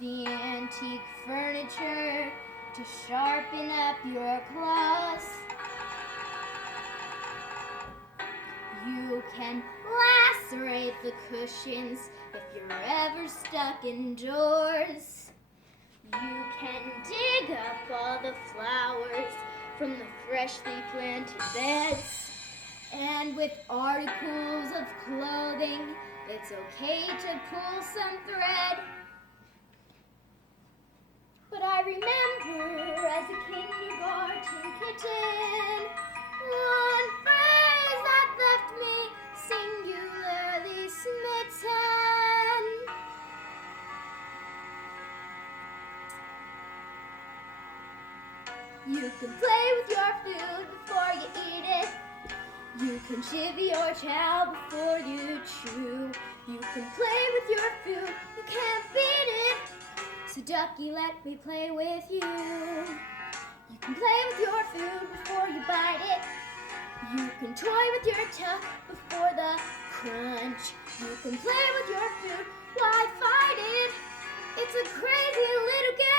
the antique furniture to sharpen up your claws. You can lacerate the cushions if you're ever stuck indoors. You can dig up all the flowers from the freshly planted beds. And with articles of clothing, it's okay to pull some thread. But I remember as a kindergarten kitten, one phrase that left me singularly smitten. You can play with your food before you eat it. You can chivvy your chow before you chew. You can play with your food, you can't beat it. So ducky, let me play with you. You can play with your food before you bite it. You can toy with your tuck before the crunch. You can play with your food, why fight it? It's a crazy little game.